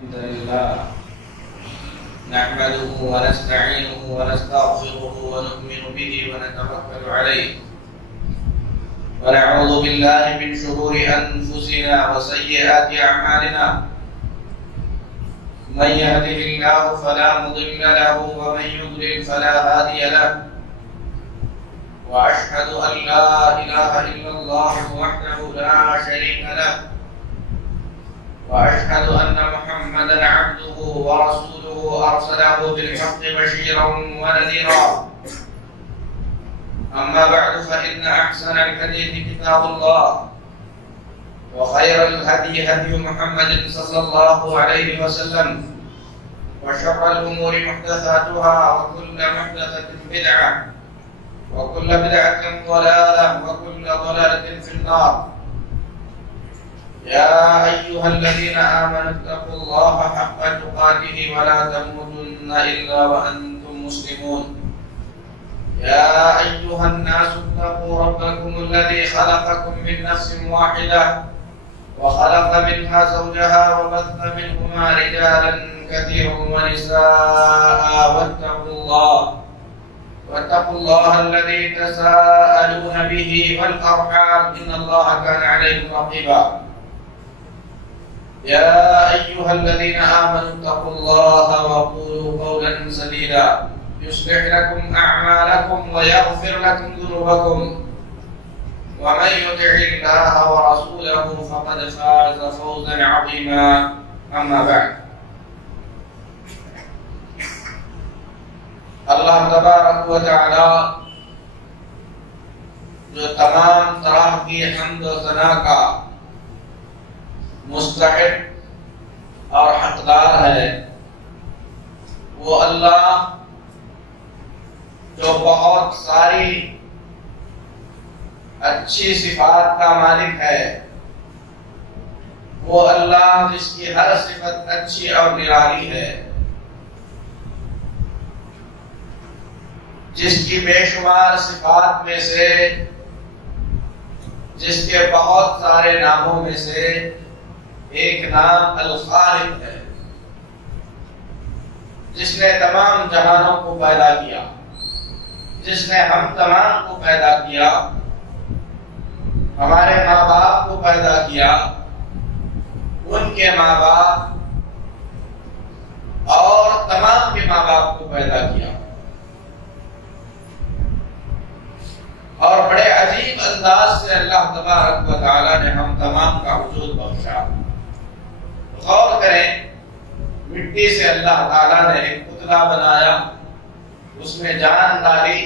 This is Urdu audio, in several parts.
الحمد لله نحمده ونستعينه ونستغفره ونؤمن به ونتوكل عليه ونعوذ بالله من شرور أنفسنا وسيئات أعمالنا من يهده الله فلا مضل له ومن يضلل فلا هادي له وأشهد أن لا إله إلا الله وحده لا شريك له وأشهد أن محمدًا عبده ورسوله أرسله بالحق بشيرًا ونذيرًا أما بعد فإن أحسن الحديث كتاب الله وخير الهدي هدي محمد صلى الله عليه وسلم وشر الأمور محدثاتها وكل محدثة بدعة وكل بدعة ضلالة وكل ضلالة في النار يا أيها الذين آمنوا اتقوا الله حق تقاته ولا تموتن إلا وأنتم مسلمون يا أيها الناس اتقوا ربكم الذي خلقكم من نفس واحدة وخلق منها زوجها وبث منهما رجالا كثيرا ونساء واتقوا الله الذي تساءلون به والأرحام إن الله كان عليكم رقيبا يا أيها الذين آمنوا اتقوا الله وقولوا قولا سديدا يصلح لكم أعمالكم ويغفر لكم ذنوبكم ومن يطع الله ورسوله فقد فاز فوزا عظيما أما بعد اللہ تبارک و تعالی جو تمام طرح کی حمد و ثنا کا مستحق اور حقدار ہے، وہ اللہ جو بہت ساری اچھی صفات کا مالک ہے، وہ اللہ جس کی ہر صفت اچھی اور نرالی ہے، جس کی بے شمار صفات میں سے، جس کے بہت سارے ناموں میں سے ایک نام الخالق ہے، جس نے تمام جہانوں کو پیدا کیا، جس نے ہم تمام کو پیدا کیا، ہمارے ماں باپ کو پیدا کیا، ان کے ماں باپ اور تمام کے ماں باپ کو پیدا کیا، اور بڑے عجیب انداز سے اللہ تبارک و تعالی نے ہم تمام کا وجود بخشا۔ غور کریں، مٹی سے اللہ تعالی نے ایک پتلا بنایا، اس میں جان ڈالی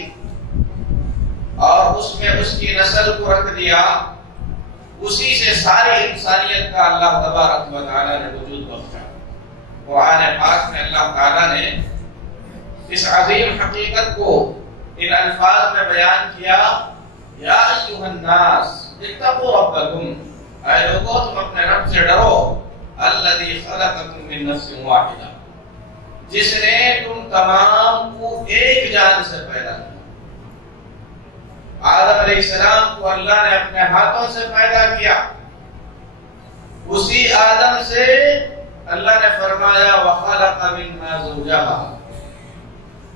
اور اس میں اس کی نسل کو رکھ دیا، اسی سے ساری انسانیت کا اللہ تبارک و تعالی نے وجود بخشا۔ قرآن پاک میں اللہ تعالی نے اس عظیم حقیقت کو ان الفاظ میں بیان کیا، یا ایھا الناس اتقوا ربکم، اے لوگو تم اپنے رب سے ڈرو، الذی خلقکم من نفس واحدہ، جس نے تم تمام کو ایک جان سے پیدا کیا۔ آدم علیہ السلام کو اللہ نے اپنے ہاتھوں سے پیدا کیا، اسی آدم سے اللہ نے فرمایا وخلق منها زوجها،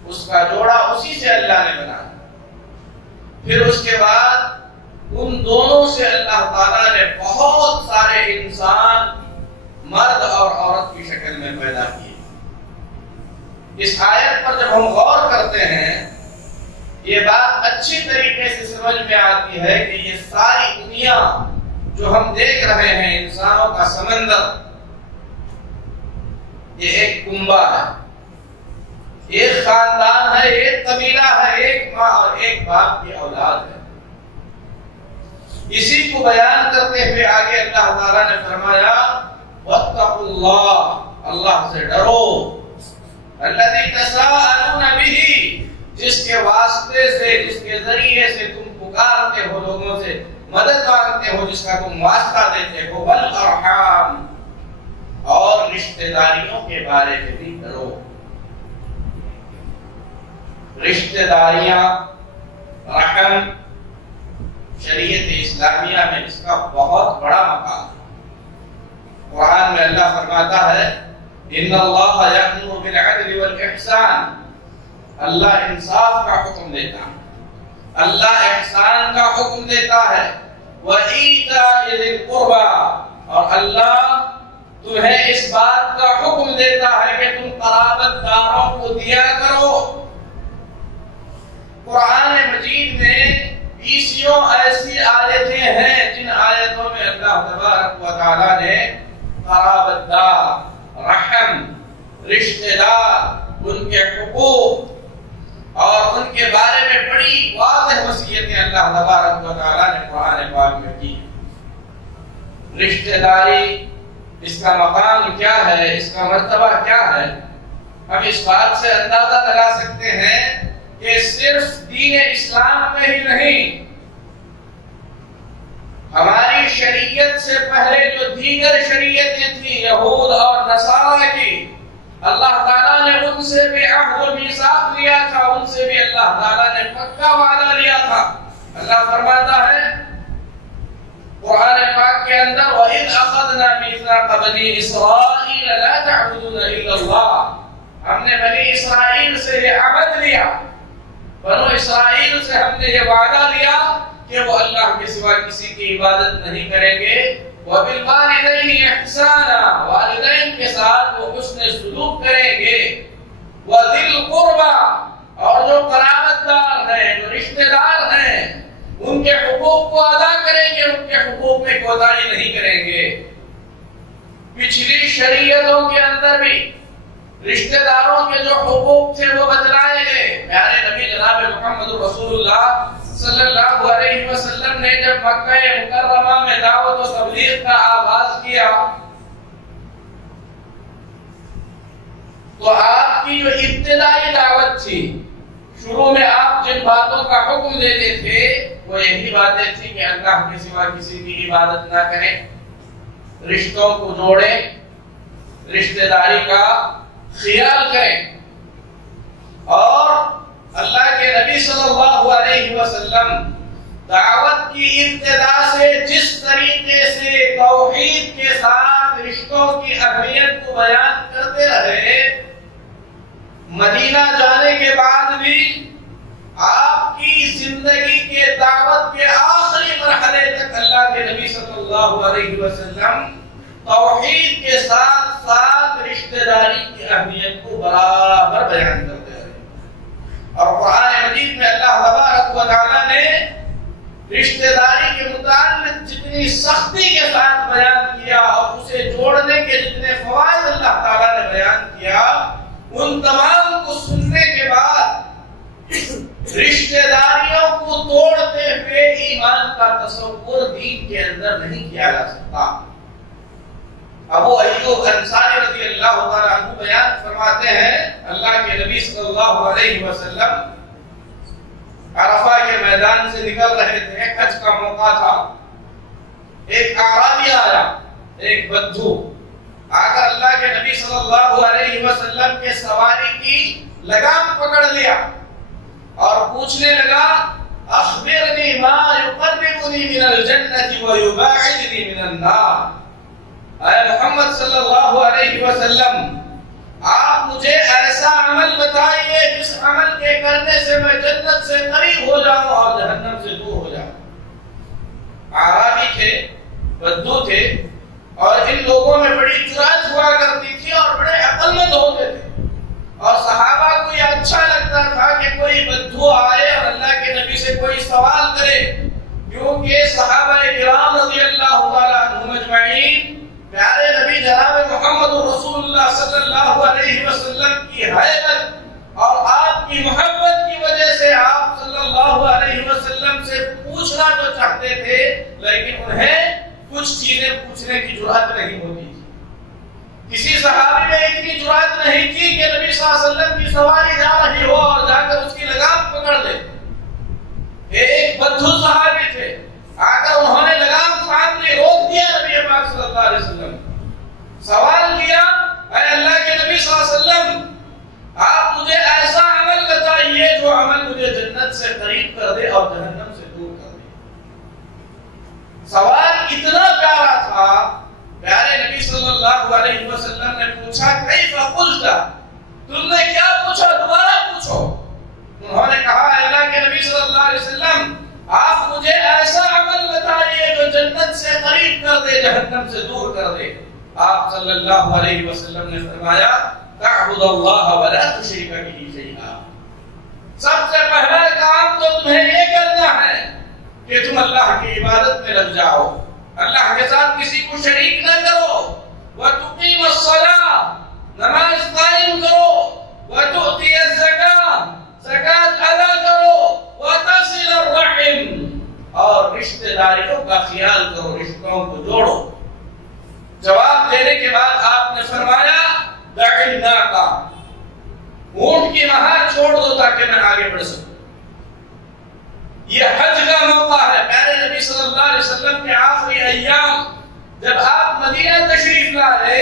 اس کا جوڑا اسی سے اللہ نے بنایا۔ پھر اس کے بعد ان دونوں سے اللہ تعالیٰ نے بہت سارے انسان مرد اور عورت کی شکل میں پیدا کیے۔ اس آیت پر جب ہم غور کرتے ہیں، یہ بات اچھی طریقے سے سمجھ میں آتی ہے کہ یہ ساری دنیا جو ہم دیکھ رہے ہیں، انسانوں کا سمندر، یہ ایک کنبہ ہے، ایک خاندان ہے، ایک قبیلہ ہے، ایک ماں اور ایک باپ کی اولاد ہے۔ اسی کو بیان کرتے ہوئے آگے اللہ تعالیٰ نے فرمایا واتقوا اللہ، اللہ سے ڈرو، الذی تساءلون بہ، جس کے واسطے سے، جس کے ذریعے سے تم پکارتے ہو، لوگوں سے مدد مانگتے ہو، جس کا تم واسطہ دیتے ہو، والارحام، اور رشتہ داریوں کے بارے میں بھی ڈرو۔ رشتہ داریاں، رحم، شریعت اسلامیہ میں اس کا بہت بڑا مقام ہے۔ قرآن میں اللہ فرماتا ہے ان اللہ یأمر بالعدل والاحسان، اللہ انصاف کا حکم دیتا ہے، اللہ احسان کا حکم دیتا ہے، وَإِيتَاءِ ذِي الْقُرْبَى، اور اللہ تمہیں اس بات کا حکم دیتا ہے کہ تم قرابت داروں کو دیا کرو۔ قرآن مجید میں 20 ایسی آیتیں ہیں جن آیتوں میں اللہ تبارک و تعالی نے قرابت دار، رحم، رشتہ دار، ان کے حقوق اور ان کے بارے میں بڑی واضح وصیتیں اللہ تبارک و تعالی نے قرآن پاک میں کی۔ رشتہ داری، اس کا مقام کیا ہے، اس کا مرتبہ کیا ہے، ہم اس بات سے اندازہ لگا سکتے ہیں کہ صرف دین اسلام میں ہی نہیں، ہماری شریعت سے پہلے جو دیگر شریعتیں تھیں یہود اور نصارہ کی، اللہ تعالیٰ نے ان سے بھی عہد و میثاق لیا تھا، ان سے بھی اللہ تعالیٰ نے پکا وعدہ لیا تھا۔ اللہ فرماتا ہے قرآن پاک کے اندر وَإِذْ أَخَذْنَا مِيثَاقَ بَنِي إِسْرَائِيلَ لَا تَعْبُدُونَ إِلَّا اللَّهَ، ہم نے بنی اسرائیل سے یہ عہد لیا، بنو اسرائیل سے ہم نے یہ وعدہ لیا کہ وہ اللہ کے سوا کسی کی عبادت نہیں کریں گے، وَبِالْوَالِدَيْنِ إِحْسَانًا، والدین کے ساتھ وہ حسن سلوک کریں گے، وَذِي الْقُرْبَى، اور جو قرابت دار ہیں، جو رشتہ دار ہیں، ان کے حقوق کو ادا کریں گے، ان کے حقوق میں کوتاہی نہیں کریں گے۔ پچھلی شریعتوں کے اندر بھی رشتہ داروں کے جو حقوق تھے وہ بتلائے گئے۔ پیارے نبی جناب محمد رسول اللہ صلی اللہ علیہ وسلم نے جب مکہ مکرمہ میں دعوت و تبلیغ کا آغاز کیا تو آپ کی جو ابتدائی دعوت تھی، شروع میں آپ جن باتوں کا حکم دیتے تھے وہ یہی باتیں تھیں کہ اللہ کے سوا کسی کی عبادت نہ کریں، رشتوں کو جوڑیں، رشتہ داری کا خیال کریں، اور اللہ کے نبی صلی اللہ علیہ وسلم دعوت کی ابتدا سے جس طریقے سے توحید کے ساتھ رشتوں کی اہمیت کو بیان کرتے رہے، مدینہ جانے کے بعد بھی آپ کی زندگی کے دعوت کے آخری مرحلے تک اللہ کے نبی صلی اللہ علیہ وسلم توحید کے ساتھ ساتھ رشتہ داری کی اہمیت کو برابر بیان کرتے رہے۔ اور قرآن مجید میں اللہ تبارک و تعالی نے رشتہ داری کے متعلق جتنی سختی کے ساتھ بیان کیا اور اسے جوڑنے کے جتنے فوائد اللہ تعالی نے بیان کیا، ان تمام کو سننے کے بعد رشتہ داریوں کو توڑتے ہوئے ایمان کا تصور دین کے اندر نہیں کیا جا سکتا۔ ابو ایوب انصاری رضی اللہ تعالیٰ عنہ بیان فرماتے ہیں اللہ کے نبی صلی اللہ علیہ وسلم عرفہ کے میدان سے نکل رہے تھے، حج کا موقع تھا، ایک اعرابی آیا، ایک بدو آ کر اللہ کے نبی صلی اللہ علیہ وسلم کے سواری کی لگام پکڑ لیا اور پوچھنے لگا اخبرنی ما یقربنی من الجنة ویباعدنی من النار، اے محمد صلی اللہ علیہ وسلم آپ مجھے ایسا عمل بتائیے جس عمل کے کرنے سے میں جنت سے قریب ہو جاؤں اور جہنم سے دور ہو جاؤں۔ اعرابی تھے، بدو تھے، اور ان لوگوں میں بڑی جرأت ہوا کرتی تھی اور بڑے عقل مند ہوتے تھے، اور صحابہ کو یہ اچھا لگتا تھا کہ کوئی بدو آئے اور اللہ کے نبی سے کوئی سوال کرے، کیونکہ صحابہ کرام رضی اللہ تعالیٰ عنہم اجمعین پیارے نبی جناب محمد رسول اللہ صلی اللہ علیہ وسلم کی حیبت اور آپ کی محبت کی وجہ سے آپ صلی اللہ علیہ وسلم سے پوچھنا تو چاہتے تھے، لیکن انہیں کچھ چیزیں پوچھنے کی جرأت نہیں ہوتی تھی۔ کسی صحابی میں اتنی جرأت نہیں تھی کہ نبی صلی اللہ علیہ وسلم کی سواری جا رہی ہو اور جا کر اس کی لگام پکڑ لے۔ ایک بدھو صحابی تھے، آ کر انہوں نے لگام تھام لی، روک دیا نبی پاک صلی اللہ علیہ وسلم، سوال کیا اے اللہ کے نبی صلی اللہ علیہ وسلم آپ مجھے ایسا عمل بتائیے جو عمل مجھے جنت سے قریب کر دے اور جہنم سے دور کر دے۔ سوال اتنا پیارا تھا، پیارے نبی صلی اللہ علیہ وسلم نے پوچھا کیف پوچھتا، تم نے کیا پوچھا، دوبارہ پوچھو۔ انہوں نے کہا اللہ کے نبی صلی اللہ علیہ وسلم آپ مجھے ایسا عمل بتائیے جو جنت سے قریب کر دے، جہنم سے دور کر دے۔ آپ صلی اللہ علیہ وسلم نے فرمایا تعبد اللہ ولا تشرک به شیئا، سب سے پہلا کام تو تمہیں یہ کرنا ہے کہ تم اللہ کی عبادت میں لگ جاؤ، اللہ کے ساتھ کسی کو شریک نہ کرو۔ وَتُقِيمَ الصَّلَاةَ، نماز قائم کرو۔ وَتُؤْتِيَ الزَّكَاةَ، زکات ادا کرو۔ وَتَصِلَ الرَّحِمَ، اور رشتہ داریوں کا خیال کرو، رشتوں کو جوڑو۔ جواب دینے کے بعد آپ نے فرمایا دع الناقہ، اونٹ کی مہار چھوڑ دو تاکہ میں آگے بڑھ سکوں۔ یہ حج کا موقع ہے، پیارے نبی صلی اللہ علیہ وسلم کے آخری ایام جب آپ مدینہ تشریف لائے،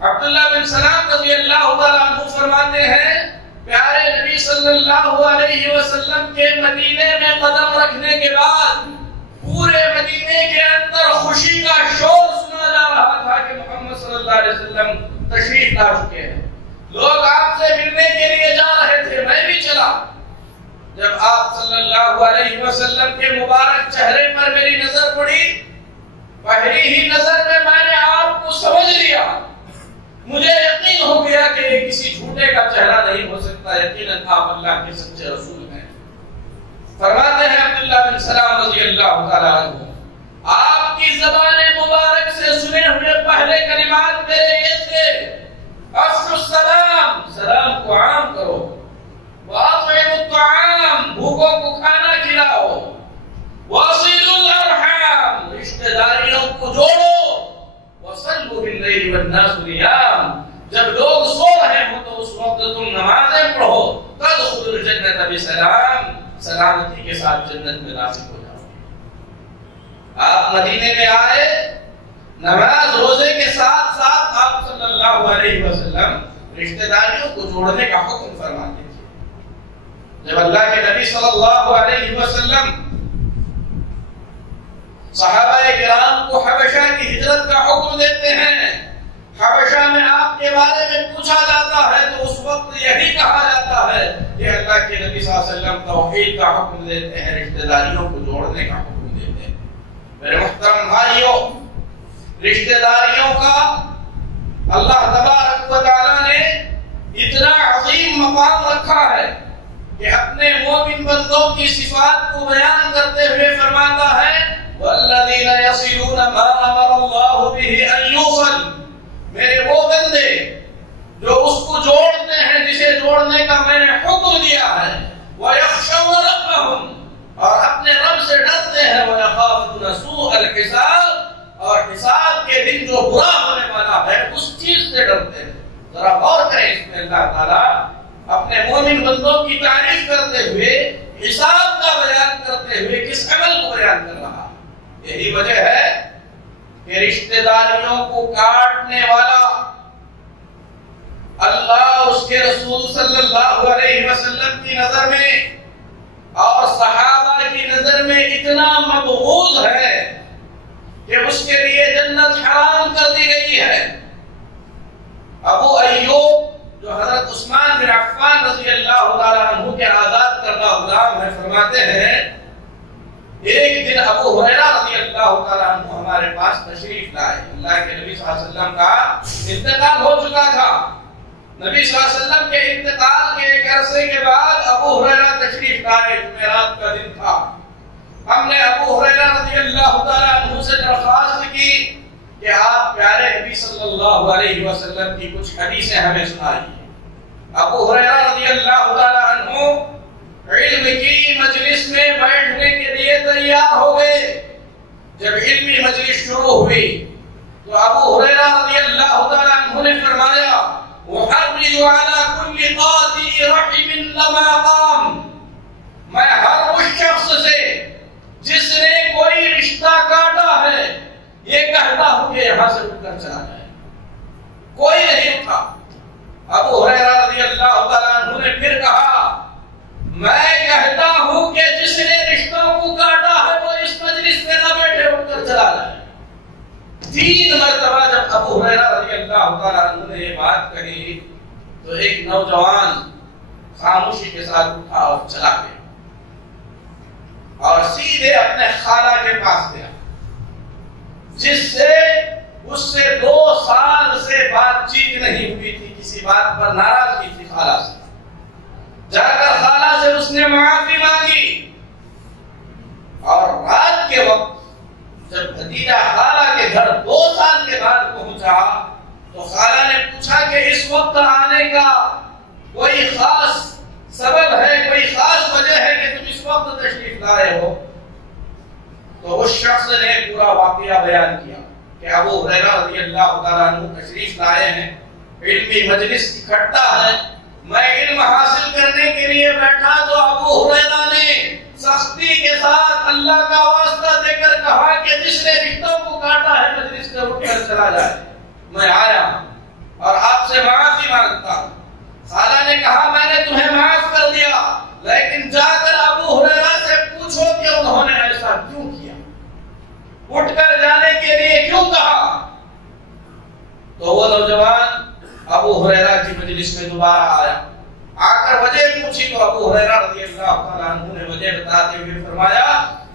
عبداللہ بن سلام رضی اللہ تعالیٰ عنہ فرماتے ہیں پیارے نبی صلی اللہ علیہ وسلم کے مدینے میں قدم رکھنے کے بعد پورے مدینے کے اندر خوشی کا شور سنا جا رہا تھا کہ محمد صلی اللہ علیہ وسلم تشریف لا چکے ہیں، لوگ آپ سے ملنے کے لیے جا رہے تھے، میں بھی چلا۔ جب آپ صلی اللہ علیہ وسلم کے مبارک چہرے پر میری نظر پڑی، پہلی ہی نظر میں نے آپ کو سمجھ لیا، مجھے یقین ہو گیا کہ یہ کسی جھوٹے کا چہرہ نہیں ہو سکتا، یقیناً آپ اللہ کے سچے رسول ہیں۔ فرماتے ہیں عبداللہ بن سلام رضی اللہ تعالیٰ عنہ، آپ کی زبان مبارک سے سنے ہوئے پہلے کلمات میرے یہ تھے افشوا السلام، سلام کو عام کرو، واطعموا الطعام، بھوکوں کو کھانا کھلاؤ، واصلوا الارحام، رشتہ داریوں کو جوڑو، وصلوا باللیل والناس نیام، جب لوگ سو رہے ہوں تو اس وقت تم نمازیں پڑھو، تدخلوا الجنۃ بسلام، سلامتی کے ساتھ جنت میں داخل ہو جاؤ۔ آپ مدینے میں آئے، نماز روزے کے ساتھ ساتھ آپ صلی اللہ علیہ وسلم رشتہ داریوں کو جوڑنے کا حکم فرماتے تھے۔ جب اللہ کے نبی صلی اللہ علیہ وسلم صحابہ کرام کو حبشہ کی ہجرت کا حکم دیتے ہیں، حبشہ میں آپ کے بارے میں پوچھا جاتا ہے تو اس وقت یہی کہا جاتا ہے کہ اللہ کے نبی صلی اللہ علیہ وسلم توحید کا حکم دیتے ہیں، رشتہ داریوں کو جوڑنے کا حکم دیتے ہیں۔ میرے محترم بھائیوں، رشتہ داریوں کا اللہ تبارک و تعالیٰ نے اتنا عظیم مقام رکھا ہے کہ اپنے مومن بندوں کی صفات کو بیان کرتے ہوئے فرماتا ہے وَالَّذِينَ يَصِلُونَ مَا أَمَرَ اللَّهُ بِهِ أَن يُوصَلَ، میرے وہ بندے جو اس کو جوڑتے ہیں جسے جوڑنے کا میں نے حکم دیا ہے، وَيَخْشَوْنَ رَبَّهُمْ، اور اپنے رب سے ڈرتے ہیں، وَيَخَافُونَ سُوءَ الْحِسَابِ، اور حساب کے دن جو برا ہونے والا ہے اس چیز سے ڈرتے ہیں۔ ذرا غور کریں اس میں اللہ تعالیٰ اپنے مومن بندوں کی تعریف کرتے ہوئے، حساب کا بیان کرتے ہوئے کس عمل کو بیان کر رہا ہے۔ یہی وجہ ہے کہ رشتہ داریوں کو کاٹنے والا اللہ اور اس کے رسول صلی اللہ علیہ وسلم کی نظر میں اور صحابہ کی نظر میں اتنا مبغوض ہے کہ اس کے لیے جنت حرام کر دی گئی ہے۔ ابو ایوب جو حضرت عثمان بن عفان رضی اللہ تعالیٰ عنہ کے آزاد کردہ غلام ہیں، فرماتے ہیں ایک دن ابو ہریرہ رضی اللہ تعالیٰ عنہ ہمارے پاس تشریف لائے، اللہ کے نبی صلی اللہ علیہ وسلم کا انتقال ہو چکا تھا۔ نبی صلی اللہ علیہ وسلم کے انتقال کے ایک عرصے کے بعد ابو ہریرہ تشریف لائے، جمعرات کا دن تھا۔ ہم نے ابو ہریرہ رضی اللہ تعالیٰ عنہ سے درخواست کی کہ آپ پیارے نبی صلی اللہ علیہ وسلم کی کچھ حدیثیں ہمیں سنائیے۔ ابو ہریرہ رضی اللہ تعالیٰ عنہ علم کی مجلس میں بیٹھنے کے لیے تیار ہو گئے۔ جب علمی مجلس شروع ہوئی تو ابو ہریرہ رضی اللہ تعالیٰ عنہ نے فرمایا احرج على كل قاطع رحم لما قام، میں ہر اس شخص سے جس نے کوئی رشتہ کاٹا ہے یہ کہتا ہوں کہ یہاں سے اٹھ کر چلا جائے۔ کوئی نہیں اٹھا۔ ابو ہریرہ رضی اللہ تعالیٰ عنہ نے پھر کہا میں کہتا ہوں کہ جس نے رشتوں کو کاٹا ہے وہ اس مجلس میں نہ بیٹھے، اٹھ کر چلا جائے۔ 3 مرتبہ جب ابو ہریرہ رضی اللہ اللہ تعالیٰ عنہ نے یہ بات کہی تو ایک نوجوان خاموشی کے ساتھ اٹھا اور چلا گیا اور سیدھے اپنے خالہ کے پاس گیا، جس سے اس سے 2 سال سے بات چیت نہیں ہوئی تھی، کسی بات پر ناراض کی تھی خالہ سے۔ جا کر خالہ سے اس نے معافی مانگی اور رات کے وقت جب بھتیجا خالہ کے گھر 2 سال کے بعد پہنچا تو خالہ نے پوچھا کہ اس وقت آنے کا کوئی خاص سبب ہے، کوئی خاص وجہ ہے کہ تم اس وقت تشریف لائے ہو؟ تو اس شخص نے پورا واقعہ بیان کیا کہ ابو ہریرہ رضی اللہ تعالیٰ عنہ تشریف لائے ہیں، علمی مجلس اکٹھا ہے، میں علم حاصل کرنے کے لیے بیٹھا تو ابو ہریرہ نے سختی کے ساتھ اللہ کا واسطہ دے کر کہا کہ جس نے رشتوں کو کاٹا ہے مجلس سے اٹھ کر چلا جائے، میں آیا اور آپ سے معافی مانگتا ہوں۔ خالہ نے کہا میں نے تمہیں معاف کر دیا، لیکن جا کر ابو ہریرہ سے پوچھو کہ انہوں نے ایسا کیوں کیا، اٹھ کر جانے کے لیے کیوں کہا؟ تو وہ نوجوان ابو ہریرہ کی مجلس میں دوبارہ آیا، آ کر وجہ پوچھی تو ابو ہریرہ رضی اللہ تعالیٰ عنہ نے وجہ بتاتے ہوئے فرمایا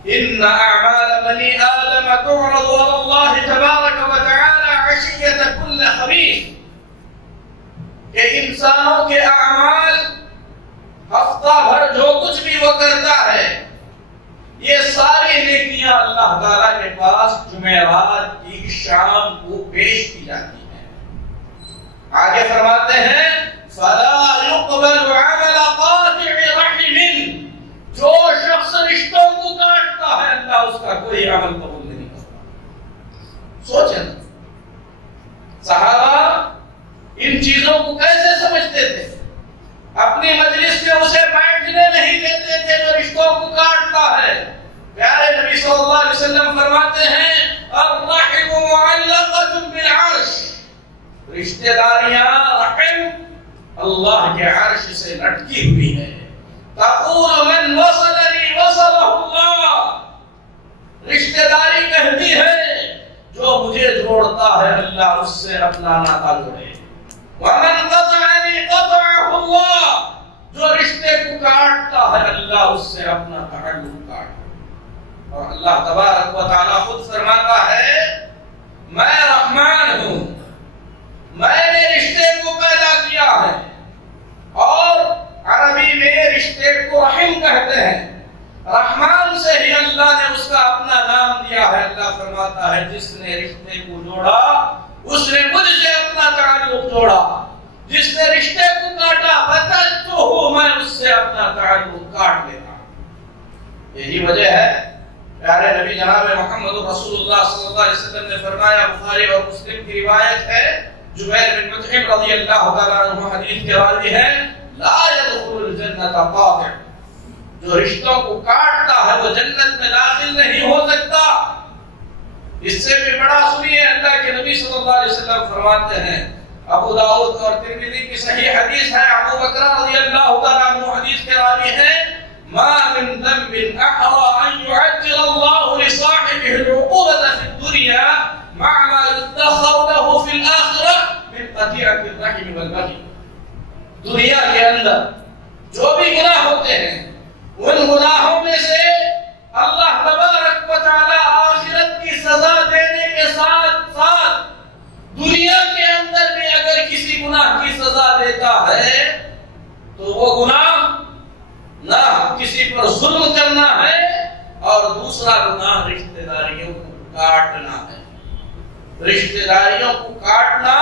ان اعمال بنی آدم تعرض على اللہ تبارک و تعالی عشیۃ کل خمیس، کہ انسانوں کے اعمال ہفتہ بھر جو کچھ بھی وہ کرتا ہے یہ ساری نیکیاں اللہ تعالیٰ کے پاس جمعرات کی شام کو پیش کی جاتی ہیں۔ آگے فرماتے ہیں فَلَا يُقْبَلُ عَمَلَ قَاطِعِ رَحِمٍ، جو شخص رشتوں کو کاٹتا ہے اللہ اس کا کوئی عمل قبول نہیں کرتا۔ سوچیں صحابہ ان چیزوں کو کیسے سمجھتے تھے؟ اپنی مجلس میں اسے بیٹھنے نہیں دیتے تھے جو رشتوں کو کاٹتا ہے۔ پیارے نبی صلی اللہ علیہ وسلم فرماتے ہیں الرحم معلقۃ بالعرش، رشتہ داریاں رحم اللہ کے عرش سے لٹکی ہوئی ہے۔ تقول من وصلنی وصلہ اللہ، رشتہ داری کہتی ہے جو مجھے جوڑتا ہے اللہ اس سے اپنا ناطہ جوڑے۔ ومن قطعنی قطعہ اللہ، جو رشتے کو کاٹتا ہے اللہ اس سے اپنا تعلق کاٹے۔ اور اللہ تبارک و تعالیٰ خود فرماتا ہے میں رحمان ہوں، میں نے رشتے کو پیدا کیا ہے، اور عربی میں رشتے کو رحم کہتے ہیں۔ رحمان سے ہی اللہ نے اس کا اپنا نام دیا ہے۔ اللہ فرماتا ہے جس نے رشتے کو جوڑا اس نے مجھ سے اپنا تعلق جوڑا، جس نے رشتے کو کاٹا فتلتہ، میں اس سے اپنا تعلق کاٹ لیتا ہوں۔ یہی وجہ ہے پیارے نبی جناب محمد رسول اللہ صلی اللہ علیہ وسلم نے فرمایا، بخاری اور مسلم کی روایت ہے، جبیر بن مطعم رضی اللہ تعالیٰ عنہ حدیث کے راوی ہیں، لا يدخل الجنة قاطع، جو رشتوں کو کاٹتا ہے وہ جنت میں داخل نہیں ہو سکتا۔ اس سے بھی بڑا سنیے، اللہ کے نبی صلی اللہ علیہ وسلم فرماتے ہیں، ابو داؤد اور ترمذی کی صحیح حدیث ہے، ابو بکر رضی اللہ تعالیٰ عنہ حدیث کے راوی ہیں، ما من ذنب احرى ان يعجل الله لصاحبه العقوبة في الدنيا مع ما يدخر له في الآخرة من قطيعة الرحم والبغي۔ دنیا کے اندر جو بھی گناہ ہوتے ہیں ان گناہوں میں سے اللہ تبارک و تعالی آخرت کی سزا دینے کے ساتھ ساتھ دنیا کے اندر بھی اگر کسی گناہ کی سزا دیتا ہے تو وہ گناہ نہ کسی پر ظلم کرنا ہے، اور دوسرا گناہ رشتہ داریوں کو کاٹنا ہے۔ رشتہ داریوں کو کاٹنا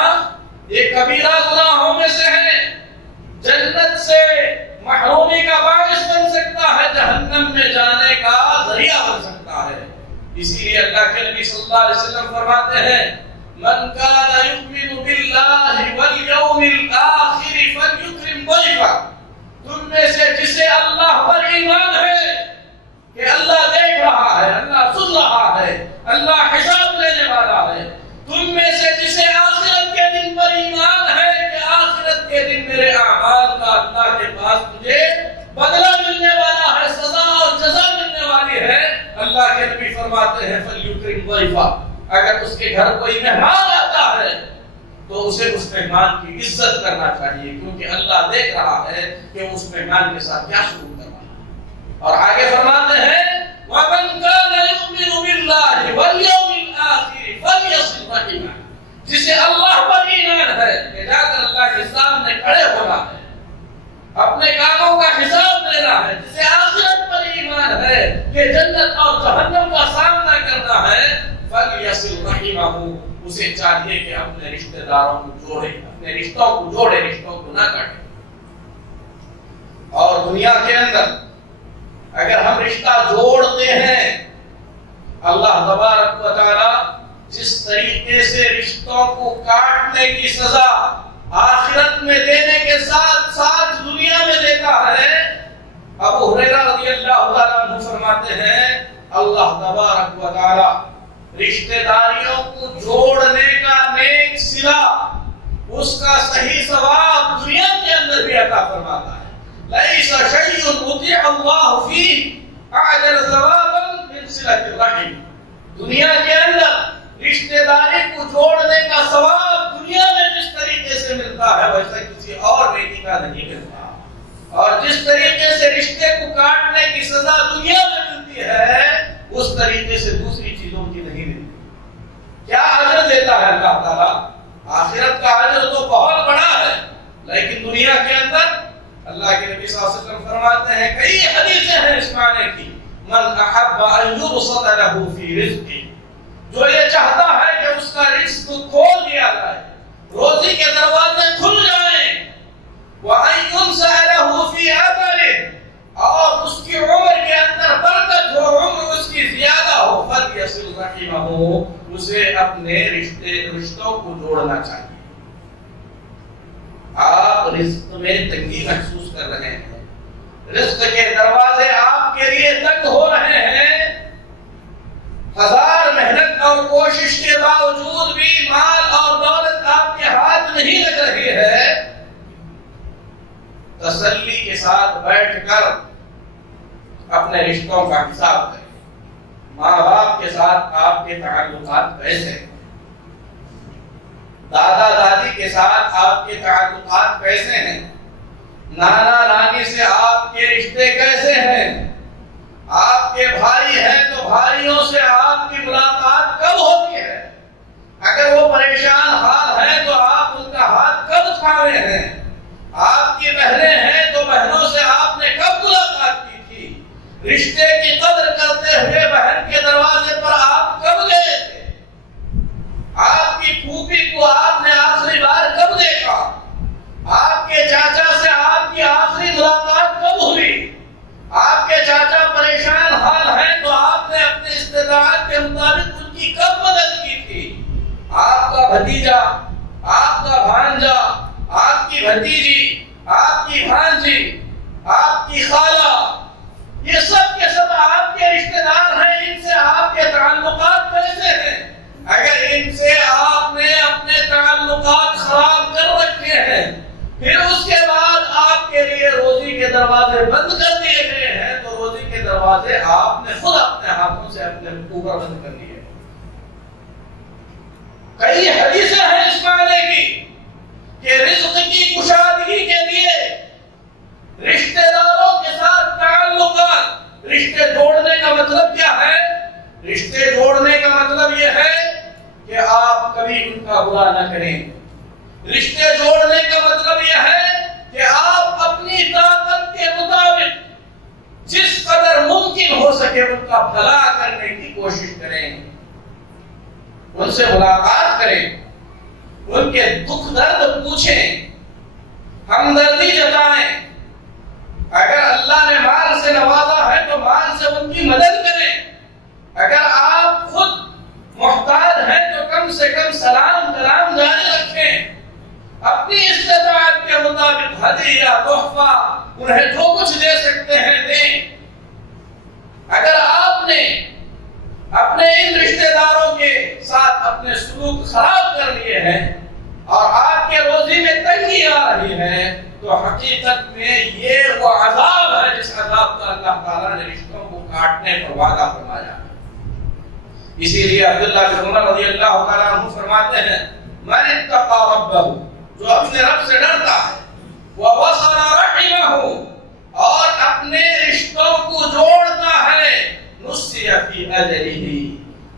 یہ کبیرہ گناہوں میں سے ہے، جنت سے محرومی کا باعث بن سکتا ہے، جہنم میں جانے کا ذریعہ بن سکتا ہے۔ اسی لیے اللہ کے نبی صلی اللہ علیہ وسلم فرماتے ہیں من کان یؤمن باللہ والیوم الآخر فلیکرم ضیفہ، تم میں سے جسے اللہ پر ایمان ہے کہ اللہ دیکھ رہا ہے، اللہ سن رہا ہے، اللہ حساب لینے والا ہے، تم میں سے جسے آخرت کے دن پر ایمان ہے کہ آخرت کے دن میرے اعمال کا اللہ کے پاس مجھے بدلہ ملنے والا ہے، سزا اور جزا ملنے والی ہے، اللہ کے نبی فرماتے ہیں فلیکرم ضیفہ، اگر اس کے گھر کوئی مہمان آتا ہے تو اسے اس مہمان کی عزت کرنا چاہیے، کیونکہ اللہ دیکھ رہا ہے کہ اس مہمان کے ساتھ کیا سلوک کر رہا ہے۔ اور آگے فرماتے ہیں وَمَنْ كَانَ يُؤْمِنُ بِاللَّهِ وَالْيَوْمِ الْآخِرِ فَلْيَصِلْ رَحِمَهُ، جسے اللہ پر ایمان ہے کہ جا کر اللہ کے سامنے کھڑے ہونا ہے، اپنے کاموں کا حساب دینا ہے، جسے آخرت پر ایمان ہے کہ جنت اور جہنم کا سامنا کرنا ہے، فَلْيَصِلْ رَحِمَهُ، اسے چاہیے کہ اپنے رشتہ داروں کو جوڑے، اپنے رشتوں کو جوڑے، رشتوں کو نہ کاٹے۔ اور دنیا کے اندر اگر ہم رشتہ جوڑتے ہیں، اللہ تبارک و تعالی جس طریقے سے رشتوں کو کاٹنے کی سزا آخرت میں دینے کے ساتھ ساتھ دنیا میں دیتا ہے، ابو ہریرہ رضی اللہ تعالیٰ عنہ فرماتے ہیں اللہ تبارک و تعالی رشتہ داریوں کو جوڑنے کا نیک صلہ، اس کا صحیح ثواب دنیا کے اندر بھی عطا فرماتا ہے۔ لَيْسَ شَيْءٌ يُطِيعُ اللَّهُ فِيهِ أَعْجَلَ ثَوَابًا مِنْ صِلَةِ الرَّحِمِ، دنیا کے اندر رشتہ داری کو جوڑنے کا ثواب دنیا میں جس طریقے سے ملتا ہے ویسا کسی اور نیکی کا نہیں ملتا، اور جس طریقے سے رشتے کو کاٹنے کی سزا دنیا میں ملتی ہے اس طریقے سے دوسری چیزوں کی نہیں ملتی۔ کیا اجر دیتا ہے اللہ تعالیٰ؟ آخرت کا اجر تو بہت بڑا ہے، لیکن دنیا کے اندر اللہ کے نبی صلی اللہ علیہ وسلم فرماتے ہیں، کئی حدیثیں ہیں اس معنی کی، من احب ان یبسط له فی رزقه، جو یہ چاہتا ہے کہ اس کا رزق کھول دیا جائے، روزی کے دروازے کھل جائیں، وان ينسأ له فی عمله، اور اس کی عمر کے اندر برکت ہو، عمر اس کی زیادہ ہو، فلیصل رحمه، اسے اپنے رشتوں کو جوڑنا چاہیے۔ آپ رزق میں تنگی محسوس کر رہے ہیں، رزق کے دروازے آپ کے لیے تنگ ہو رہے ہیں، ہزار محنت اور کوشش کے باوجود بھی مال اور دولت آپ کے ہاتھ نہیں لگ رہی ہے، تسلی کے ساتھ بیٹھ کر اپنے رشتوں کا حساب کریں۔ ماں باپ کے ساتھ آپ کے تعلقات کیسے ہیں؟ دادا دادی کے ساتھ آپ کے تعلقات کیسے ہیں؟ نانا نانی سے آپ کے رشتے کیسے ہیں؟ آپ کے بھائی ہیں تو بھائیوں سے آپ کی ملاقات کب ہوتی ہے؟ اگر وہ پریشان حال ہیں تو آپ ان کا ہاتھ کب تھامے ہیں؟ آپ کی بہنیں ہیں تو بہنوں سے آپ نے کب ملاقات کی تھی؟ رشتے کی قدر کرتے ہوئے بہن کے دروازے پر آپ کب گئے تھے؟ آپ کی پھوپھی کو آپ نے آخری بار کب دیکھا؟ آپ کے چاچا سے آپ کی آخری ملاقات کب ہوئی؟ آپ کے چاچا پریشان حال ہیں تو آپ نے اپنے استطاعت کے مطابق ان کی کب مدد کی تھی؟ آپ کا بھتیجا، آپ کا بھانجا، آپ کی بھتیجی، آپ کی بھانجی، آپ کی خالہ، یہ سب کے سب آپ کے رشتہ دار ہیں، ان سے آپ کے تعلقات کیسے ہیں؟ اگر ان سے آپ نے اپنے تعلقات خراب کر رکھے ہیں، پھر اس کے بعد آپ کے لیے روزی کے دروازے بند کر دیے گئے ہیں، تو روزی کے دروازے آپ نے خود اپنے ہاتھوں سے اپنے اوپر بند کر دیے۔ کئی حدیثیں ہیں اس معنی کی کہ رزق کی کشادگی کے لیے رشتہ داروں کے ساتھ تعلقات، رشتے جوڑنے کا مطلب کیا ہے؟ رشتے جوڑنے کا مطلب یہ ہے کہ آپ کبھی ان کا برا نہ کریں، رشتے جوڑنے کا مطلب یہ ہے کہ آپ اپنی طاقت کے مطابق جس قدر ممکن ہو سکے ان کا بھلا کرنے کی کوشش کریں، ان سے ملاقات کریں، ان کے دکھ درد پوچھیں، ہمدردی جتائیں، اگر اللہ نے مال سے نوازا ہے تو مال سے ان کی مدد کریں، اگر آپ خود محتاج ہیں تو کم سے کم سلام کلام جاری رکھیں، اپنی استطاعت کے مطابق ہدیہ تحفہ انہیں جو کچھ دے سکتے ہیں دیں۔ اگر آپ نے اپنے ان رشتہ داروں کے ساتھ اپنے سلوک خراب کر لیے ہیں اور آپ کے روزی میں تنگی آ رہی ہے تو حقیقت میں یہ وہ عذاب ہے جس عذاب کا اللہ تعالیٰ نے رشتوں کو کاٹنے پر وعدہ فرمایا۔ اسی لیے عبداللہ بن عمر رضی اللہ تعالیٰ عنہ فرماتے ہیں من اتقى ربه، جو اپنے رب سے ڈرتا ہے، ووصل رحمه، اور اپنے رشتوں کو جوڑتا ہے، نُسِّيَ فِي أَجَلِهِ،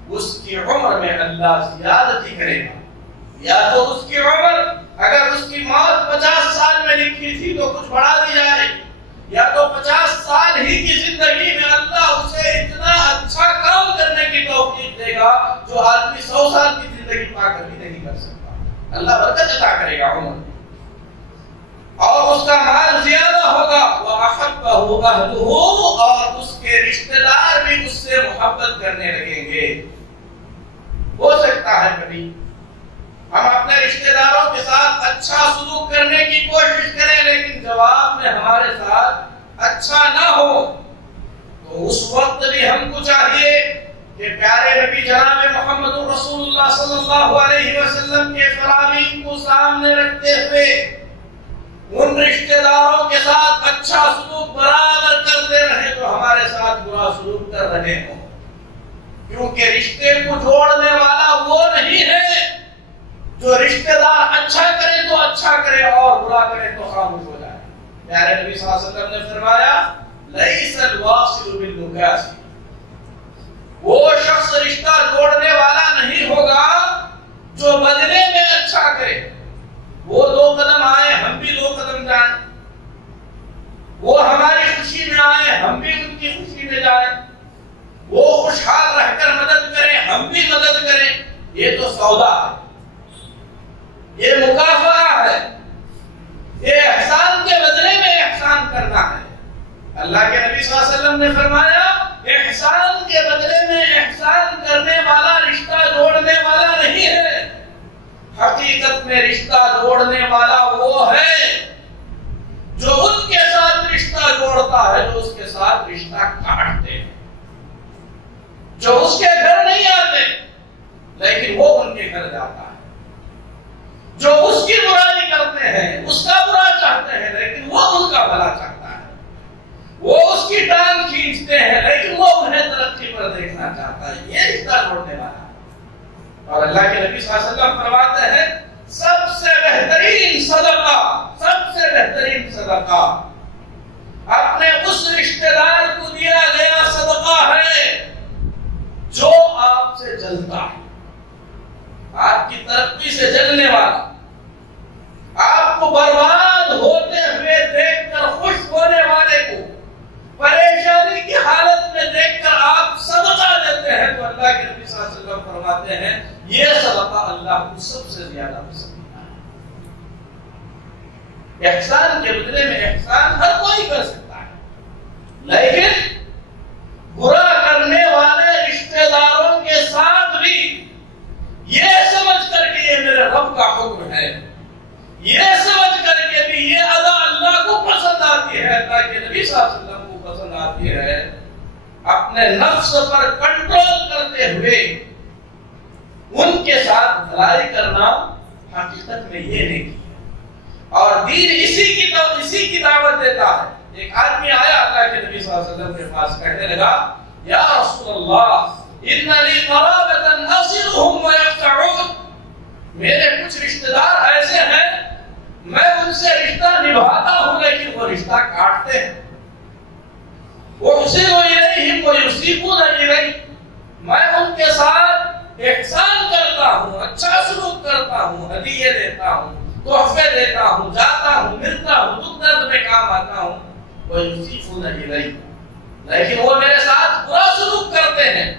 اس کی عمر میں اللہ زیادتی کرے گا۔ یا تو اس کی عمر، اگر اس کی موت 50 سال میں لکھی تھی تو کچھ بڑھا دی جائے، یا تو 50 سال ہی کی زندگی میں اللہ اسے اتنا اچھا کام کرنے کی توفیق دے گا جو آدمی 100 سال کی زندگی پا کر بھی نہیں کر سکتا۔ اللہ برکت عطا کرے گا عمر، اور اس کا مال زیادہ ہوگا، وَأَحَبَّهُ أَهْلُهُ، اور اس کے رشتہ دار بھی اس سے محبت کرنے لگیں گے۔ ہو سکتا ہے کبھی ہم اپنے رشتہ داروں کے ساتھ اچھا سلوک کرنے کی کوشش کریں، لیکن جواب میں ہمارے ساتھ اچھا نہ ہو، تو اس وقت بھی ہم کو چاہیے کہ پیارے نبی جناب محمد رسول اللہ صلی اللہ علیہ وسلم کے فرامین کو سامنے رکھتے ہوئے ان رشتہ داروں کے ساتھ اچھا سلوک برابر کرتے رہے جو ہمارے ساتھ برا سلوک کر رہے ہوں، کیونکہ رشتے کو جوڑنے والا وہ نہیں ہے جو رشتہ دار اچھا کرے تو اچھا کرے اور برا کرے تو خاموش ہو جائے۔ پیارے نبی صلی اللہ علیہ وسلم نے فرمایا لیس الواصل بالمکاسی، وہ شخص رشتہ جوڑنے والا نہیں ہوگا جو بدلے میں اچھا کرے، وہ 2 قدم آئے ہم بھی 2 قدم جائیں، وہ ہماری خوشی میں آئے ہم بھی ان کی خوشی میں جائیں، وہ خوشحال رہ کر مدد کریں ہم بھی مدد کریں، یہ تو سودا ہے، یہ مکافأہ ہے، یہ احسان کے بدلے میں احسان کرنا ہے۔ اللہ کے نبی صلی اللہ علیہ وسلم نے فرمایا احسان کے بدلے میں احسان کرنے والا رشتہ جوڑنے والا نہیں ہے، حقیقت میں رشتہ جوڑنے والا وہ ہے جو ان کے ساتھ رشتہ جوڑتا ہے جو اس کے ساتھ رشتہ کاٹتے ہیں، جو اس کے گھر نہیں آتے لیکن وہ ان کے گھر جاتا ہے، جو اس کی برائی کرتے ہیں اس کا برا چاہتے ہیں لیکن وہ ان کا بھلا چاہتا ہے، وہ اس کی ٹانگ کھینچتے ہیں لیکن وہ انہیں ترقی پر دیکھنا چاہتا ہے، یہ رشتہ جوڑنے والا ہے۔ اور اللہ کے نبی صلی اللہ علیہ وسلم فرماتے ہیں سب سے بہترین صدقہ، سب سے بہترین صدقہ اپنے اس رشتہ دار کو دیا گیا صدقہ ہے جو آپ سے جلتا ہے، آپ کی ترقی سے جلنے والا، آپ کو برباد ہوتے ہوئے دیکھ کر خوش ہونے والے کو پریشانی کی حالت میں دیکھ کر آپ صدقہ دیتے ہیں، تو اللہ کے نبی صلی اللہ علیہ وسلم فرماتے ہیں یہ صدقہ اللہ کو سب سے زیادہ پسند ہے۔ احسان کے بدلے میں احسان ہر کوئی کر سکتا ہے، لیکن برا کرنے والے رشتہ داروں کے ساتھ بھی یہ سمجھ کر کہ یہ میرے رب کا حکم ہے، یہ سمجھ کر کے بھی یہ ادا اللہ کو پسند آتی ہے، اللہ کے نبی صلی اللہ علیہ وسلم کو پسند آتی ہے، اپنے نفس پر کنٹرول کرتے ہوئے ان کے ساتھ بھلائی کرنا حقیقت میں یہ نہیں کیا، اور دین اسی کی دعوت دیتا ہے۔ ایک آدمی آیا اللہ کے نبی صلی اللہ علیہ وسلم کے پاس کہنے لگا یا رسول اللہ ان لی قرابة اصلهم ويقطعون، میرے کچھ رشتہ دار ایسے ہیں میں ان سے رشتہ نبھاتا ہوں لیکن وہ رشتہ کاٹتے ہیں، احسن الیہم ویسیئون الی، میں ان کے ساتھ احسان کرتا ہوں، اچھا سلوک کرتا ہوں، ہدیے دیتا ہوں، تحفے دیتا ہوں، جاتا ہوں، ملتا ہوں، دکھ درد میں کام آتا ہوں، ویسیئون الی، لیکن وہ میرے ساتھ برا سلوک کرتے ہیں،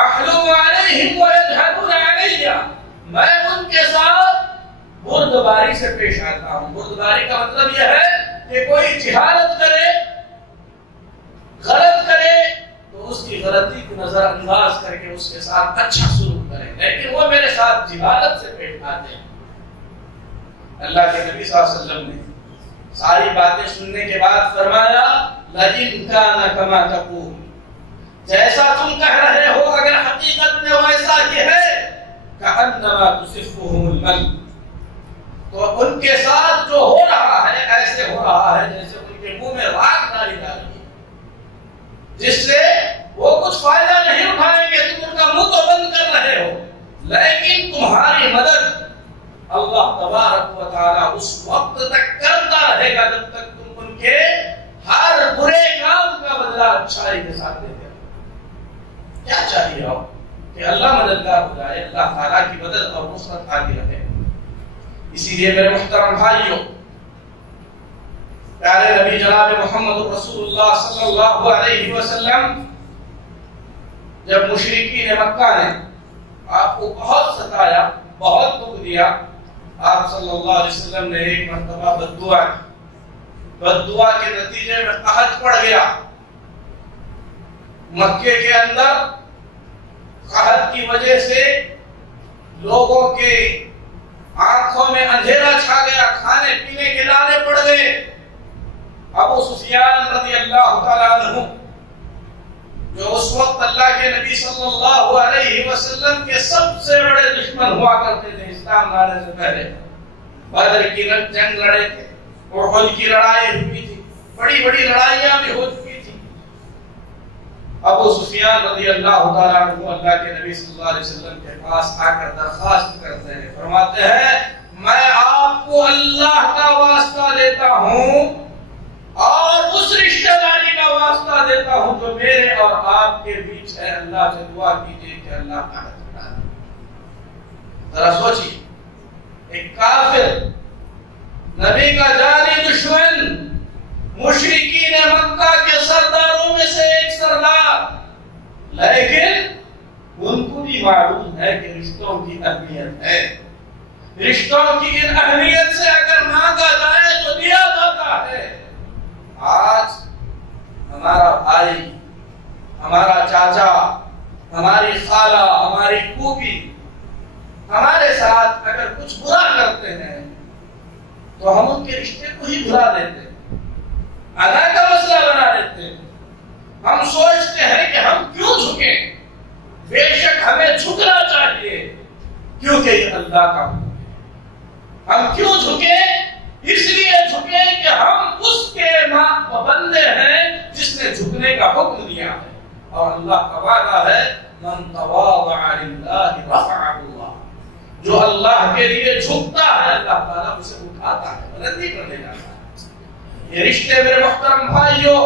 احلم علیہم ویجھلون علی، میں ان کے ساتھ بردباری سے پیش آتا ہوں۔ بردباری کا مطلب یہ ہے کہ کوئی جہالت کرے، غلط کرے تو اس کی غلطی کو نظر انداز کر کے اس کے ساتھ اچھا سلوک کریں، لیکن وہ میرے ساتھ جہالت سے پیش آتے ہیں۔ اللہ کے نبی صلی اللہ علیہ وسلم نے ساری باتیں سننے کے بعد فرمایا لئن کان کما تقول، جیسا تم کہہ رہے ہو اگر حقیقت میں ویسا ہی ہے کأنما تصفهم المل، تو ان کے ساتھ جو ہو رہا ہے ایسے ہو رہا ہے جیسے ان کے منہ میں راکھ ڈالی جا رہی ہے، جس سے وہ کچھ فائدہ نہیں اٹھائیں گے، تم ان کا منہ تو بند کر رہے ہو لیکن تمہاری مدد اللہ تبارک و تعالی اس وقت تک کرتا رہے گا جب تک تم ان کے ہر برے کام کا بدلہ اچھائی کے ساتھ دیتے ہو۔ کیا چاہیے ہو کہ اللہ مددگار ہو جائے، اللہ تعالیٰ کی مدد اور نصرت آتی رہے۔ اسی لیے میرے محترم بھائیوں، پیارے نبی جناب محمد رسول اللہ صلی اللہ علیہ وسلم جب مشرکین مکہ نے آپ کو بہت ستایا، بہت دکھ دیا، آپ صلی اللہ علیہ وسلم نے ایک مرتبہ بددعا کے نتیجے میں قحط پڑ گیا۔ مکے کے اندر قحط کی وجہ سے لوگوں کے آنکھوں میں اندھیرا چھا گیا، کھانے پینے کے لانے پڑ گئے۔ ابو سفیان رضی اللہ تعالیٰ عنہ جو اس وقت اللہ کے نبی صلی اللہ علیہ وسلم کے سب سے بڑے دشمن ہوا کرتے تھے اسلام لانے سے پہلے، بدر کی جنگ لڑے تھے، احد کی لڑائی ہوئی تھی، بڑی بڑی لڑائیاں بھی ہو چکی تھی۔ ابو سفیان رضی اللہ تعالیٰ عنہ اللہ کے نبی صلی اللہ علیہ وسلم کے پاس آ کر درخواست کرتے ہیں، فرماتے ہیں میں آپ کو اللہ کا واسطہ دیتا ہوں اور اس رشتہ داری کا واسطہ دیتا ہوں جو میرے اور آپ کے بیچ ہے، اللہ سے دعا کیجئے کہ اللہ تعالیٰ ذرا سوچیے، ایک کافر نبی کا جانی دشمن مشرکین مکہ کے سرداروں میں سے ایک سردار، لیکن ان کو بھی معلوم ہے کہ رشتوں کی اہمیت ہے، رشتوں کی ان اہمیت سے اگر مانگا جائے تو دیا جاتا ہے۔ آج ہمارا بھائی، ہمارا چاچا، ہماری خالہ، ہماری پھوپھی ہمارے ساتھ اگر کچھ برا کرتے ہیں تو ہم ان کے رشتے کو ہی بھلا دیتے ہیں، ادا کا مسئلہ بنا دیتے ہیں۔ ہم سوچتے ہیں کہ ہم کیوں جھکیں، بے شک ہمیں جھکنا چاہیے کیونکہ یہ اللہ کا حکم ہے۔ ہم کیوں جھکیں؟ اس لیے جھکیں کہ ہم اس کے بندے ہیں جس نے جھکنے کا حکم دیا ہے، اور اللہ کا وعدہ ہے من تواضع للہ رفعہ اللہ، جو اللہ کے لیے جھکتا ہے اللہ تعالیٰ اسے اٹھاتا ہے، بلندی پر لے جاتا ہے۔ یہ رشتے میرے محترم بھائیوں،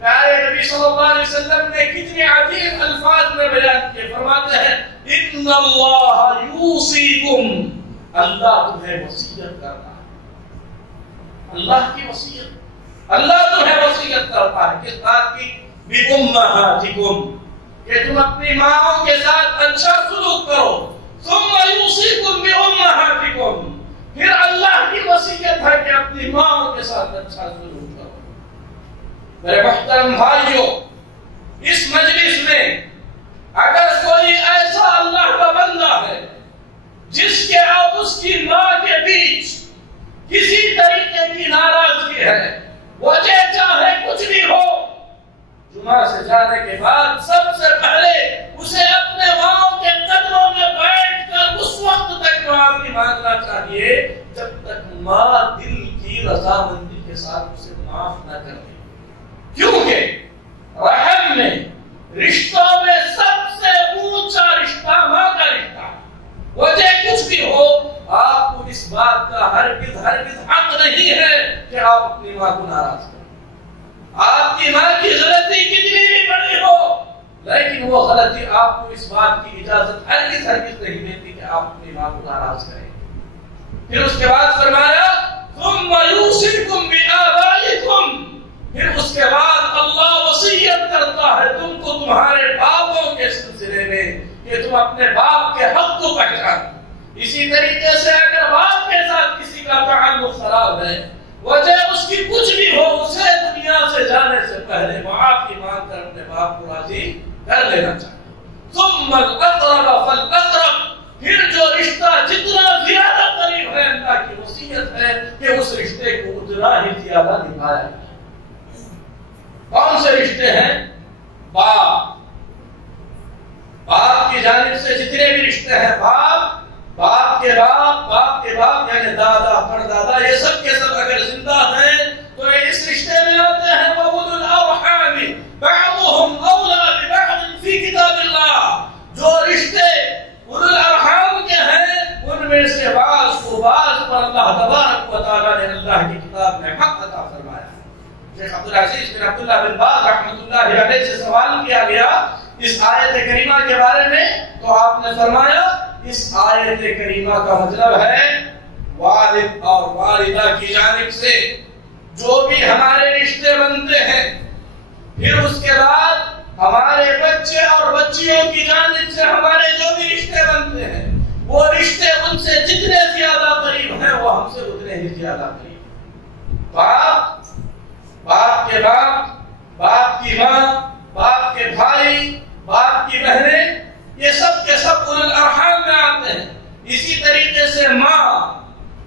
پیارے نبی صلی اللہ علیہ وسلم نے کتنے عظیم الفاظ میں بیان کیے، فرماتے ہیں ان اللہ یوصیکم، اللہ تمہیں وصیت کرتا ہے، اللہ کی وصیت، اللہ تمہیں وصیت کرتا ہے کس بات کی؟ بِأُمَّهَاتِكُمْ، کہ تم اپنی ماں کے ساتھ اچھا سلوک کرو، ثُمَّ يُوصِيكُمْ بِأُمَّهَاتِكُمْ، پھر اللہ کی وصیت ہے کہ اپنی ماں کے ساتھ اچھا سلوک کرو۔ میرے محترم بھائیوں، اس مجلس میں اگر کوئی ایسا اللہ کا بندہ ہے جس کے اور اس کی ماں کے بیچ کسی طریقے کی ناراضگی ہے، وجہ چاہے کچھ بھی ہو، جمعہ سے جانے کے بعد سب سے پہلے اسے اپنے ماں کے قدموں میں بیٹھ کر اس وقت تک معافی مانگنا چاہیے جب تک ماں دل کی رضامندی کے ساتھ اسے معاف نہ کر دے، کیونکہ رحم میں، رشتوں میں سب سے اونچا رشتہ ماں کا رشتہ ہے۔ وجہ کچھ بھی ہو، آپ کو اس بات کا ہرگز حق نہیں ہے کہ آپ اپنی ماں کو ناراض کریں۔ آپ کی ماں کی غلطی کتنی بھی بڑی ہو، لیکن وہ غلطی آپ کو اس بات کی اجازت ہرگز نہیں دیتی کہ آپ اپنی ماں کو ناراض کریں۔ پھر اس کے بعد فرمایا ثم یوصیکم بآبائکم، پھر اس کے بعد اللہ وصیت کرتا ہے تم کو تمہارے باپوں کے سلسلے میں کہ تم اپنے باپ کے حق کو پہچانو۔ اسی طریقے سے اگر باپ کے ساتھ کسی کا تعلق خراب ہے، وجہ اس کی کچھ بھی ہو، اسے دنیا سے جانے سے پہلے معافی مانگ کر اپنے باپ کو راضی کر لینا چاہیے۔ ثم الاقرب فالاقرب، پھر جو رشتہ جتنا زیادہ قریب ہے، اللہ کی وصیت ہے کہ اس رشتے کو اتنا ہی زیادہ نبھایا جائے۔ کون سے رشتے ہیں؟ باپ کی جانب سے جتنے بھی رشتے ہیں، باپ کے باپ یعنی دادا پردادا، یہ سب کے سب اگر زندہ ہیں تو اس رشتے میں آتے ہیں وَأُولُو الْأَرْحَامِ بَعْضُهُمْ أَوْلَىٰ بِبَعْضٍ فِي كِتَابِ اللَّهِ، جو رشتے اولو الارحام کے ہیں نے اللہ کی کتاب میں حق عطا فرمایا ہے۔ شیخ عبدالعزیز بن عبداللہ بن باز رحمۃ اللہ علیہ سے سوال کیا گیا اس آیت کریمہ کے بارے میں، تو آپ نے فرمایا اس آیت کریمہ کا مطلب ہے والد اور والدہ کی جانب سے جو بھی ہمارے رشتے بنتے ہیں، پھر اس کے بعد ہمارے بچے اور بچیوں کی جانب سے ہمارے جو بھی رشتے بنتے ہیں، وہ رشتے ان سے جتنے زیادہ قریب ہیں وہ ہم سے اتنے ہی زیادہ قریب۔ باپ کے باپ، باپ کی ماں، باپ کے بھائی، باپ کی بہنیں، یہ سب کے سب اولو الارحام میں آتے ہیں۔ اسی طریقے سے ماں،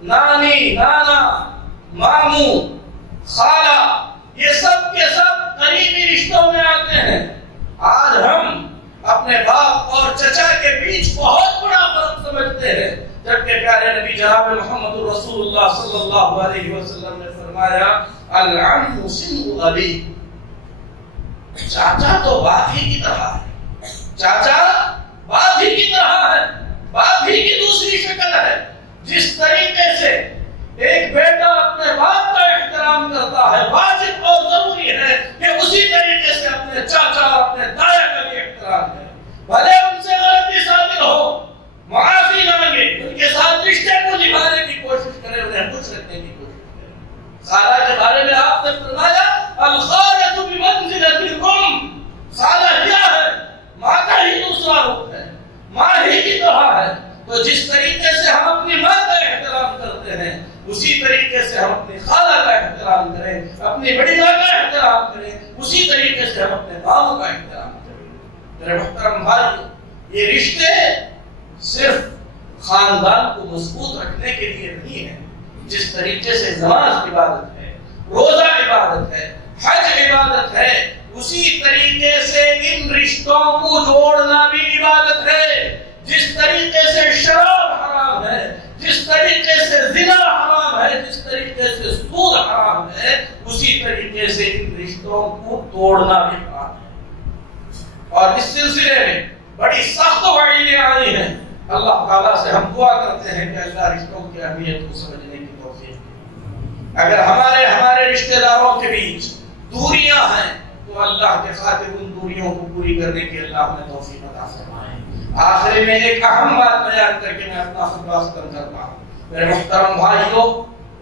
نانی، نانا، ماموں، خالہ، یہ سب کے سب قریبی رشتوں میں آتے ہیں۔ آج ہم اپنے باپ اور چچا کے بیچ بہت بڑا فرق سمجھتے ہیں، جبکہ پیارے نبی جناب محمد رسول اللہ صلی اللہ علیہ وسلم نے فرمایا العم سن ابی، چاچا تو باپ ہی کی طرح ہے، چاچا باپ ہی کی طرح ہے، باپ ہی کی دوسری شکل ہے۔ جس طریقے سے ایک بیٹا اپنے باپ کا احترام کرتا ہے، واجب اور ضروری ہے کہ اسی طریقے سے اپنے چاچا اور اپنے دایا کا بھی احترام کرے۔ بھلے ان سے غلطی ثابت ہو، معافی مانگے، ان کے ساتھ رشتے کو نبھانے کی کوشش کرے، انہیں خوش رکھنے کی کوشش کرے۔ خالہ کے بارے میں آپ نے فرمایا الخالۃ بمنزلۃ الام، خالہ کیا ہے؟ ماں کا ہی دوسرا روپ ہے، ماں ہی کی طرح ہے۔ تو جس طریقے سے ہم اپنی ماں کا احترام کرتے ہیں، اسی طریقے سے ہم اپنی خالہ کا احترام کریں، اپنی بڑی ماں کا احترام کریں، اسی طریقے سے ہم اپنے باپ کا احترام کریں۔ میرے محترم بھائی، یہ رشتے صرف خاندان کو مضبوط رکھنے کے لیے نہیں ہیں۔ جس طریقے سے نماز عبادت ہے، روزہ عبادت ہے، حج عبادت ہے، اسی طریقے سے ان رشتوں کو جوڑنا بھی عبادت ہے۔ جس طریقے سے شراب حرام ہے، جس طریقے سے زنا حرام ہے، جس طریقے سے سود حرام ہے، اسی طریقے سے ان رشتوں کو توڑنا بھی حرام ہے۔ اور اس سلسلے میں بڑی سخت وعیدیں آئی ہیں۔ اللہ تعالیٰ سے ہم دعا کرتے ہیں کہ اللہ رشتوں کی اہمیت کو سمجھنے کی توفیق دے۔ اگر ہمارے رشتہ داروں کے بیچ دوریاں ہیں تو اللہ کے خاطر ان دوریوں کو پوری کرنے کی اللہ ہمیں توفیق عطا فرمائے۔ آخری میں ایک اہم بات بیان کر کے میں اپنا خطبہ ختم کرتا ہوں۔ میرے محترم بھائیوں،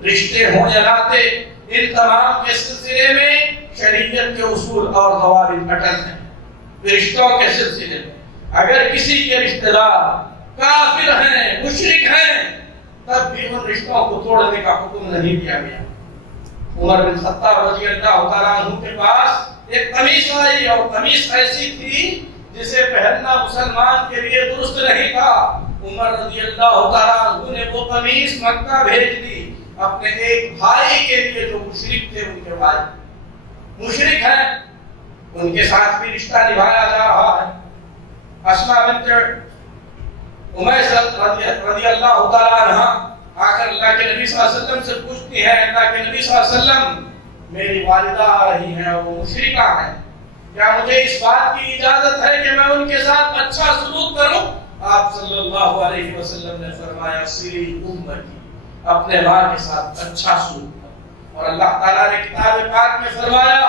رشتے ہوں یا ناتے، ان تمام کے سلسلے میں شریعت کے اصول اور ضوابط اٹل ہیں۔ رشتوں کے سلسلے میں اگر کسی کے رشتہ دار کافر ہیں، مشرک ہیں، تب بھی ان رشتوں کو توڑنے کا حکم نہیں دیا گیا۔ عمر بن خطاب رضی اللہ تعالیٰ عنہ کے پاس ایک قمیص آئی، اور قمیص ایسی تھی جسے پہننا مسلمان کے لیے درست نہیں تھا۔ عمر رضی اللہ تعالیٰ عنہ نے وہ قمیص مکہ بھیج دی اپنے ایک بھائی کے لیے جو مشرک تھے۔ ان کے بھائی مشرک ہیں، ان کے ساتھ بھی رشتہ نبھایا جا رہا ہے۔ اسماء بنت امیس رضی اللہ تعالیٰ عنہ آ کر اللہ کے نبی صلی اللہ علیہ وسلم سے پوچھتی ہے، اللہ کے نبی صلی اللہ علیہ وسلم میری والدہ آ رہی ہیں اور وہ مشرکہ ہیں، کیا مجھے اس بات کی اجازت ہے کہ میں ان کے ساتھ اچھا سلوک کروں؟ آپ صلی اللہ علیہ وسلم نے فرمایا سری امتی، اپنے ماں کے ساتھ اچھا سلوک کرو۔ اور اللہ تعالیٰ نے کتاب پاک میں فرمایا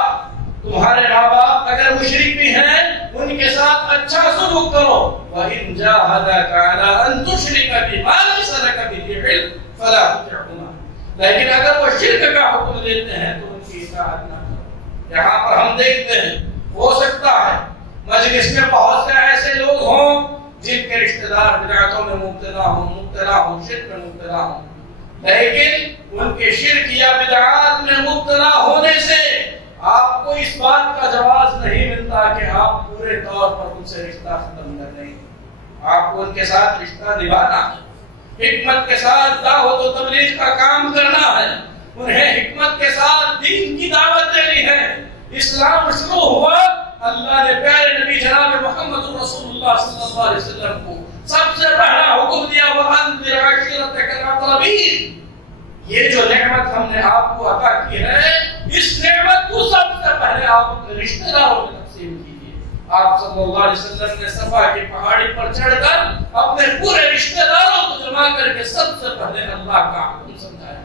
تمہارے ماں باپ اگر مشرک بھی ہیں ان کے ساتھ اچھا سلوک کرو۔ وَإِن جَاهَدَاكَ عَلَىٰ أَن تُشْرِكَ بِي مَا لَيْسَ لَكَ بِهِ عِلْمٌ فَلَا تُطِعْهُمَا، لیکن اگر وہ شرک کا حکم دیتے ہیں تو ان کی اطاعت نہ کرو۔ یہاں پر ہم دیکھتے ہیں ہو سکتا ہے مجلس میں بہت سے ایسے لوگ ہوں جن کے رشتہ دار بدعتوں میں مبتلا ہوں، شرک میں مبتلا ہوں، لیکن ان کے شرک یا بدعات میں مبتلا ہونے سے آپ کو اس بات کا جواز نہیں ملتا کہ آپ پورے طور پر ان سے رشتہ ختم کر دیں۔ آپ کو ان کے ساتھ رشتہ نبھانا ہے، حکمت کے ساتھ دعوت و تبلیغ کا کام کرنا ہے، انہیں حکمت کے ساتھ دین کی دعوت دینی ہے۔ اسلام شروع ہوا، اللہ نے پیارے نبی جناب محمد رسول اللہ صلی اللہ علیہ وسلم کو سب سے پہلا حکم دیا وَأَنذِرْ عَشِيرَتَكَ الْأَقْرَبِينَ، یہ جو نعمت ہم نے آپ کو عطا کی ہے، اس نعمت کو سب سے پہلے آپ اپنے رشتہ داروں میں تقسیم کیجیے۔ آپ صلی اللہ علیہ وسلم نے صفا کی پہاڑی پر چڑھ کر اپنے پورے رشتہ داروں کو جمع کر کے سب سے پہلے اللہ کا حکم سمجھایا۔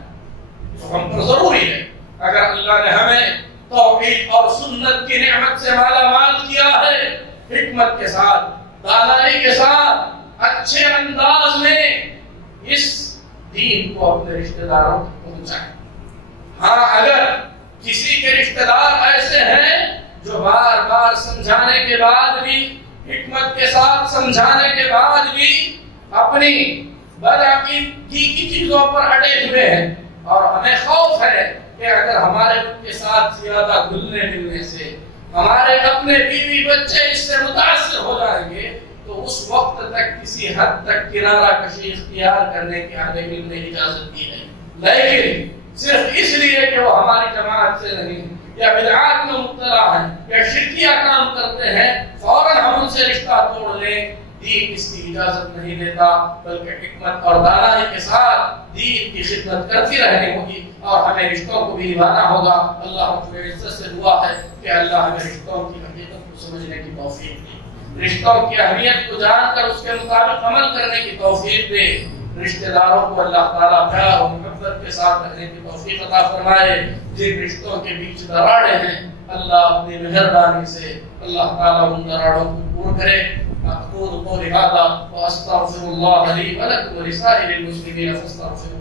تعارف ہم پر ضروری ہے۔ اگر اللہ نے ہمیں توحید اور سنت کی نعمت سے مالا مال کیا ہے، حکمت کے ساتھ، دانائی کے ساتھ، اچھے انداز میں اس دین کو اپنے رشتہ داروں تک پہنچائیں۔ ہاں اگر کسی کے رشتہ دار ایسے ہیں جو بار بار سمجھانے کے بعد بھی، حکمت کے ساتھ سمجھانے کے بعد بھی اپنی بدعقیدگی کی چیزوں پر اٹے ہوئے ہیں، اور ہمیں خوف ہے کہ اگر ہمارے ان کے ساتھ زیادہ گھلنے ملنے سے ہمارے اپنے بیوی بچے اس سے متاثر ہو جائیں گے تو اس وقت تک کسی حد تک کنارہ کشی اختیار کرنے کی ہمیں علم نے اجازت دی ہے، لیکن صرف اس لیے کہ وہ ہماری جماعت سے نہیں یا بدعات میں مبتلا ہیں یا شرکیہ کام کرتے ہیں فوراً ہم ان سے رشتہ توڑ لیں، دین اس کی اجازت نہیں دیتا، بلکہ حکمت اور دانائی کے ساتھ دین کی خدمت کرتی رہنی ہوگی اور ہمیں رشتوں کو بھی نبھانا ہوگا۔ اللہ رب العزت سے دعا ہے کہ اللہ ہمیں رشتوں کی حقیقت کو سمجھنے کی توفیق دے، رشتوں کی اہمیت کو جان کر اس کے مطابق عمل کرنے کی توفیق دے، رشتہ داروں کو اللہ تعالیٰ پیار و محبت کے ساتھ رہنے کی توفیق عطا فرمائے، جن رشتوں کے بیچ دراڑیں ہیں اللہ اپنی مہربانی سے اللہ تعالیٰ ان دراڑوں کو پور کرے۔ أقول قولي هذا وأستغفر الله لي ولكم ولسائر المسلمين فاستغفروه